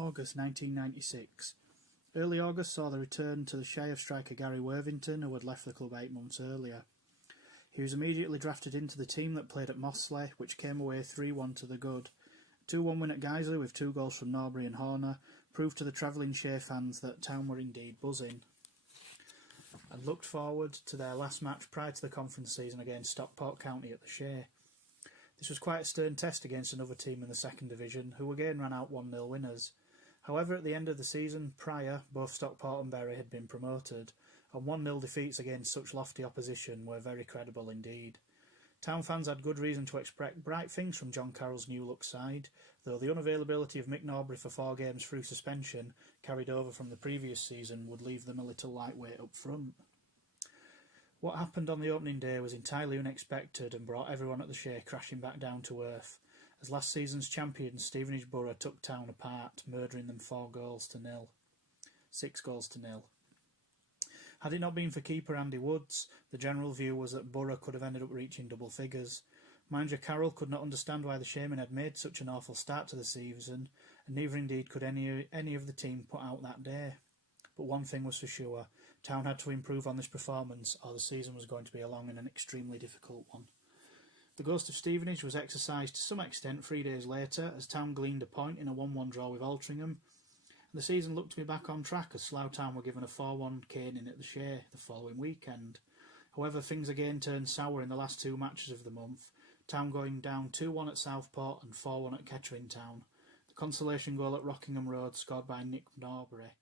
August 1996. Early August saw the return to the Shire of striker Gary Worthington, who had left the club 8 months earlier. He was immediately drafted into the team that played at Mossley, which came away 3-1 to the good. A 2-1 win at Guiseley with 2 goals from Norbury and Horner proved to the travelling Shire fans that Town were indeed buzzing, and looked forward to their last match prior to the conference season against Stockport County at the Shire. This was quite a stern test against another team in the second division, who again ran out 1-0 winners. However, at the end of the season prior, both Stockport and Bury had been promoted, and 1-0 defeats against such lofty opposition were very credible indeed. Town fans had good reason to expect bright things from John Carroll's new-look side, though the unavailability of Mick Norbury for 4 games through suspension, carried over from the previous season, would leave them a little lightweight up front. What happened on the opening day was entirely unexpected and brought everyone at the Shire crashing back down to earth, as last season's champions Stevenage Borough took Town apart, murdering them 6 goals to nil. Had it not been for keeper Andy Woods, the general view was that Borough could have ended up reaching double figures. Manager Carroll could not understand why the Shaymen had made such an awful start to the season, and neither indeed could any of the team put out that day. But one thing was for sure, Town had to improve on this performance, or the season was going to be a long and an extremely difficult one. The ghost of Stevenage was exercised to some extent 3 days later, as Town gleaned a point in a 1-1 draw with Altrincham, and the season looked to be back on track as Slough Town were given a 4-1 caning at the Shire the following weekend. However, things again turned sour in the last 2 matches of the month, Town going down 2-1 at Southport and 4-1 at Kettering Town. The consolation goal at Rockingham Road, scored by Nick Norbury,